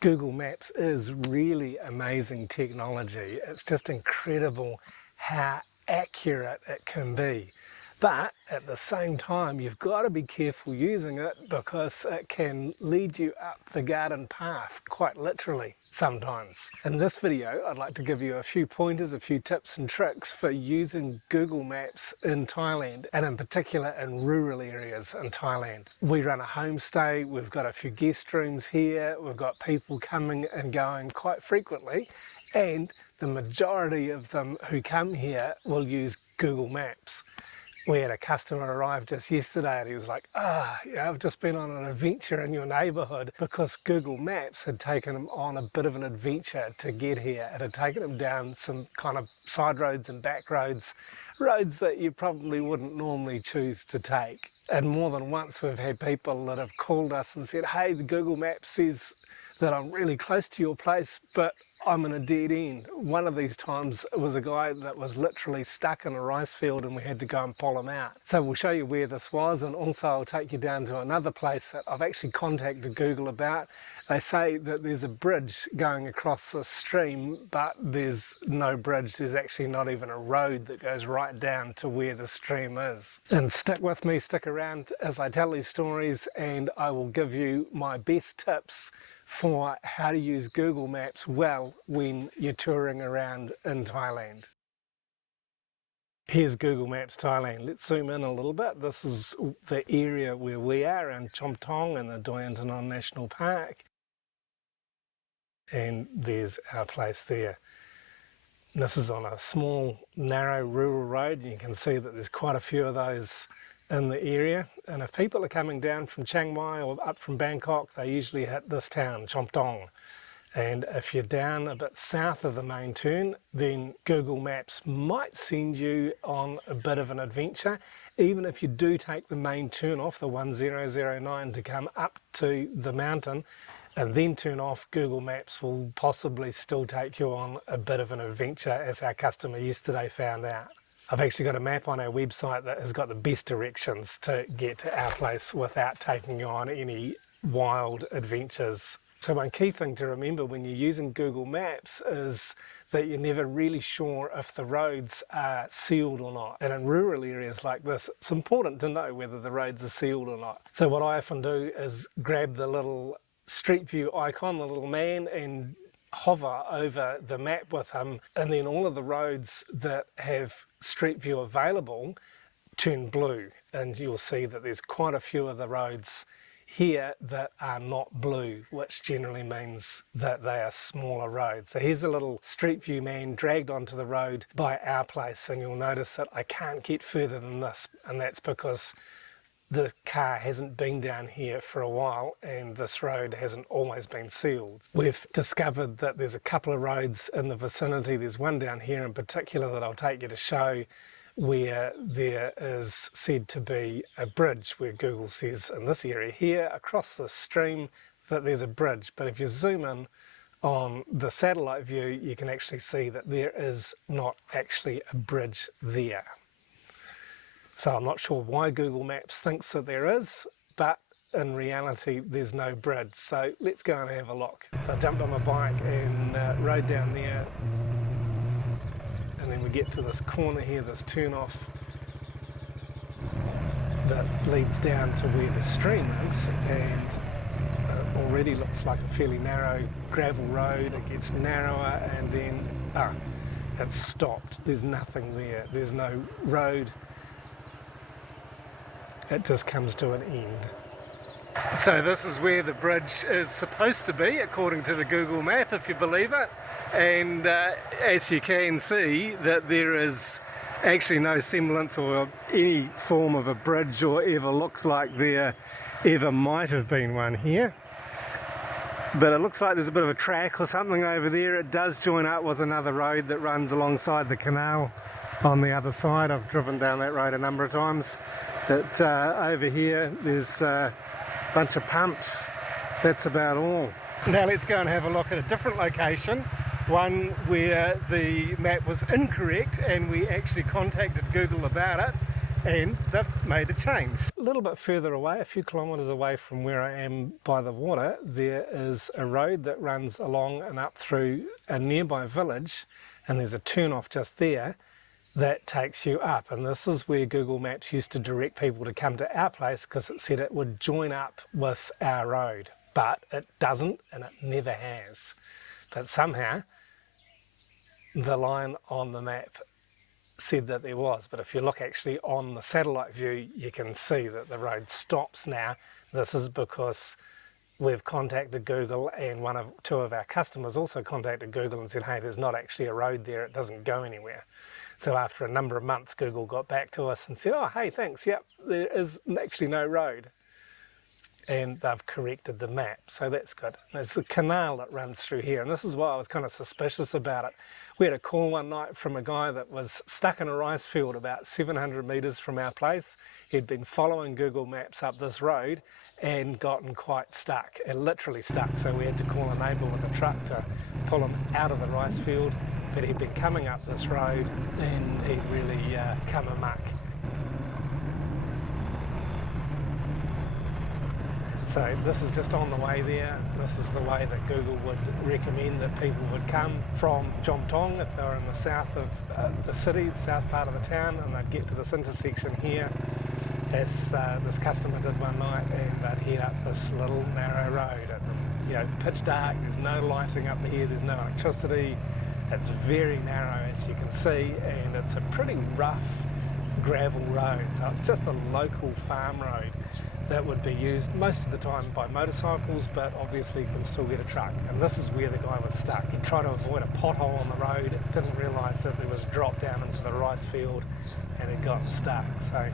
Google Maps is really amazing technology. It's just incredible how accurate it can be. But at the same time, you've got to be careful using it because it can lead you up the garden path, quite literally sometimes. In this video, I'd like to give you a few pointers, a few tips and tricks for using Google Maps in Thailand, and in particular in rural areas in Thailand. We run a homestay, we've got a few guest rooms here, we've got people coming and going quite frequently, and the majority of them who come here will use Google Maps. We had a customer arrive just yesterday and he was like, I've just been on an adventure in your neighbourhood because Google Maps had taken him on a bit of an adventure to get here. It had taken him down some kind of side roads and back roads, roads that you probably wouldn't normally choose to take. And more than once we've had people that have called us and said, hey, the Google Maps says that I'm really close to your place, but I'm in a dead end. One of these times it was a guy that was literally stuck in a rice field and we had to go and pull him out. So we'll show you where this was, and also I'll take you down to another place that I've actually contacted Google about. They say that there's a bridge going across the stream, but there's no bridge. There's actually not even a road that goes right down to where the stream is. And stick with me, stick around as I tell these stories, and I will give you my best tips for how to use Google Maps well when you're touring around in Thailand. Here's Google Maps Thailand. Let's zoom in a little bit. This is the area where we are in Chom Tong in the Doi Inthanon National Park. And there's our place there. This is on a small, narrow rural road. You can see that there's quite a few of those in the area, and if people are coming down from Chiang Mai or up from Bangkok, they usually hit this town, Chom Tong. And if you're down a bit south of the main turn, then Google Maps might send you on a bit of an adventure. Even if you do take the main turn off, the 1009, to come up to the mountain and then turn off, Google Maps will possibly still take you on a bit of an adventure, as our customer yesterday found out. I've actually got a map on our website that has got the best directions to get to our place without taking you on any wild adventures. So one key thing to remember when you're using Google Maps is that you're never really sure if the roads are sealed or not. And in rural areas like this, it's important to know whether the roads are sealed or not. So what I often do is grab the little Street View icon, the little man, and hover over the map with him, and then all of the roads that have Street View available turn blue, and you'll see that there's quite a few of the roads here that are not blue, which generally means that they are smaller roads. So here's the little Street View man dragged onto the road by our place, and you'll notice that I can't get further than this, and that's because the car hasn't been down here for a while and this road hasn't always been sealed. We've discovered that there's a couple of roads in the vicinity. There's one down here in particular that I'll take you to show, where there is said to be a bridge, where Google says in this area here across the stream that there's a bridge. But if you zoom in on the satellite view, you can actually see that there is not actually a bridge there. So I'm not sure why Google Maps thinks that there is, but in reality there's no bridge. So let's go and have a look. So I jumped on my bike and rode down there, and then we get to this corner here, this turn off that leads down to where the stream is, and it already looks like a fairly narrow gravel road. It gets narrower and then it's stopped. There's nothing there. There's no road. It just comes to an end. So this is where the bridge is supposed to be, according to the Google map, if you believe it. And as you can see, that there is actually no semblance or any form of a bridge, or ever looks like there ever might have been one here. But it looks like there's a bit of a track or something over there. It does join up with another road that runs alongside the canal on the other side. I've driven down that road a number of times. But over here there's a bunch of pumps. That's about all. Now let's go and have a look at a different location, one where the map was incorrect and we actually contacted Google about it, and they've made a change. little bit further away, a few kilometres away from where I am by the water, there is a road that runs along and up through a nearby village, and there's a turn off just there that takes you up. And this is where Google Maps used to direct people to come to our place, because it said it would join up with our road, but it doesn't, and it never has. But somehow the line on the map said that there was, but if you look actually on the satellite view, you can see that the road stops now. This is because we've contacted Google, and two of our customers also contacted Google and said, hey, there's not actually a road there, it doesn't go anywhere. So after a number of months, Google got back to us and said, oh, hey, thanks, yep, there is actually no road. And they've corrected the map, so that's good. There's a canal that runs through here, and this is why I was kind of suspicious about it. We had a call one night from a guy that was stuck in a rice field about 700 metres from our place. He'd been following Google Maps up this road and gotten quite stuck, and literally stuck, so we had to call a neighbour with a truck to pull him out of the rice field. But he'd been coming up this road and he'd really come amok. So this is just on the way there. This is the way that Google would recommend that people would come from Jomtong if they were in the south of the city, the south part of the town, and they'd get to this intersection here, as this customer did one night, and they'd head up this little narrow road. And, you know, pitch dark, there's no lighting up here, there's no electricity. It's very narrow, as you can see, and it's a pretty rough gravel road. So it's just a local farm road that would be used most of the time by motorcycles, but obviously you can still get a truck. And this is where the guy was stuck. He tried to avoid a pothole on the road, didn't realise that there was a drop down into the rice field, and he'd gotten stuck. So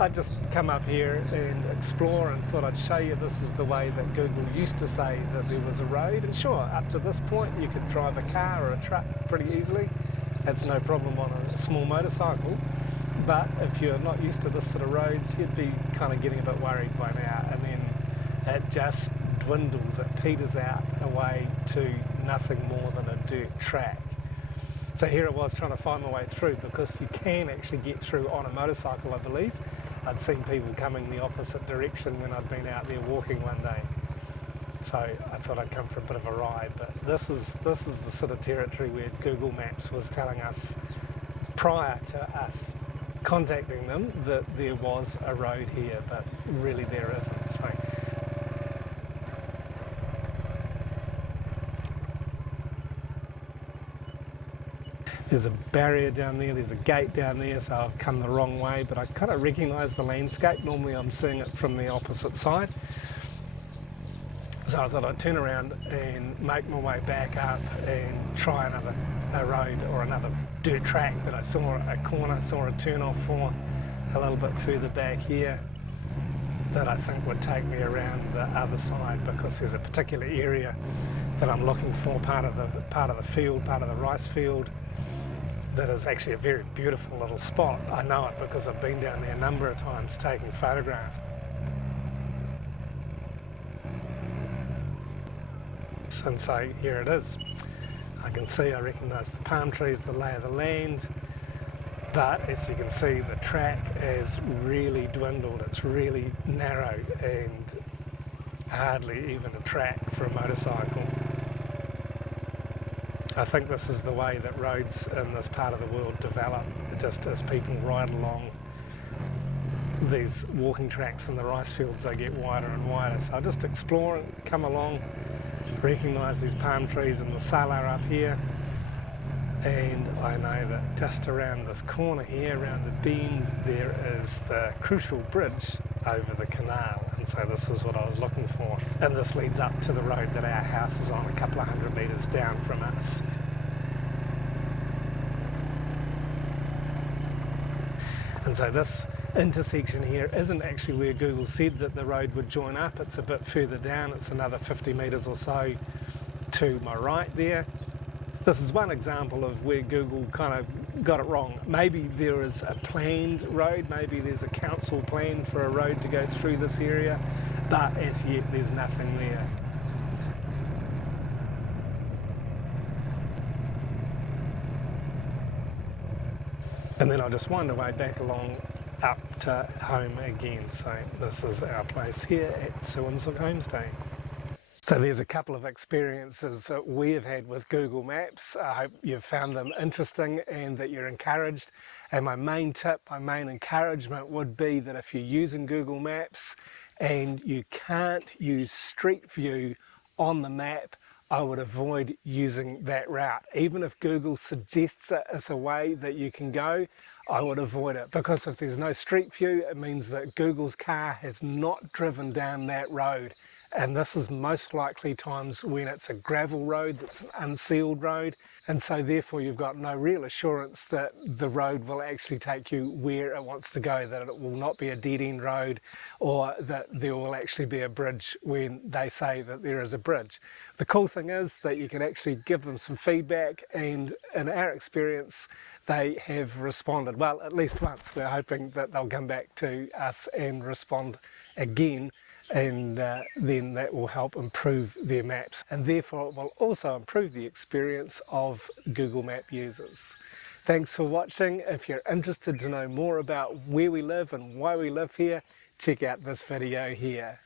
I'd just come up here and explore, and thought I'd show you this is the way that Google used to say that there was a road. And sure, up to this point you could drive a car or a truck pretty easily. That's no problem on a small motorcycle. But if you're not used to this sort of roads, you'd be kind of getting a bit worried by now. And then it just dwindles, it peters out away to nothing more than a dirt track. So here it was trying to find my way through, because you can actually get through on a motorcycle, I believe. I'd seen people coming the opposite direction when I'd been out there walking one day. So I thought I'd come for a bit of a ride. But this is the sort of territory where Google Maps was telling us prior to us contacting them that there was a road here, but really there isn't. So there's a barrier down there, there's a gate down there, so I've come the wrong way, but I kind of recognise the landscape. Normally I'm seeing it from the opposite side. So I thought I'd turn around and make my way back up and try a road or another dirt track that I saw a corner, saw a turn off for a little bit further back here, that I think would take me around the other side, because there's a particular area that I'm looking for, part of the field, part of the rice field, that is actually a very beautiful little spot. I know it because I've been down there a number of times taking photographs. And so here it is. I can see, I recognise the palm trees, the lay of the land, but as you can see, the track is really dwindled. It's really narrow and hardly even a track for a motorcycle. I think this is the way that roads in this part of the world develop, just as people ride along these walking tracks in the rice fields, they get wider and wider. So I'll just explore and come along, recognise these palm trees and the sala up here, and I know that just around this corner here, around the bend, there is the crucial bridge over the canal, and so this is what I was looking for. And this leads up to the road that our house is on, a couple of 100 metres down from us. And so this intersection here isn't actually where Google said that the road would join up. It's a bit further down. It's another 50 metres or so to my right there. This is one example of where Google kind of got it wrong. Maybe there is a planned road, maybe there's a council plan for a road to go through this area, but as yet there's nothing there. And then I'll just wind my way back along up to home again. So this is our place here at Suinslook Homestay. So there's a couple of experiences that we have had with Google Maps. I hope you've found them interesting and that you're encouraged. And my main tip, my main encouragement would be that if you're using Google Maps and you can't use Street View on the map, I would avoid using that route. Even if Google suggests it as a way that you can go, I would avoid it, because if there's no Street View, it means that Google's car has not driven down that road. And this is most likely times when it's a gravel road, that's an unsealed road, and so therefore you've got no real assurance that the road will actually take you where it wants to go, that it will not be a dead-end road, or that there will actually be a bridge when they say that there is a bridge. The cool thing is that you can actually give them some feedback, and in our experience they have responded, well, at least once. We're hoping that they'll come back to us and respond again, and then that will help improve their maps, and therefore it will also improve the experience of Google Map users. Thanks for watching. If you're interested to know more about where we live and why we live here, check out this video here.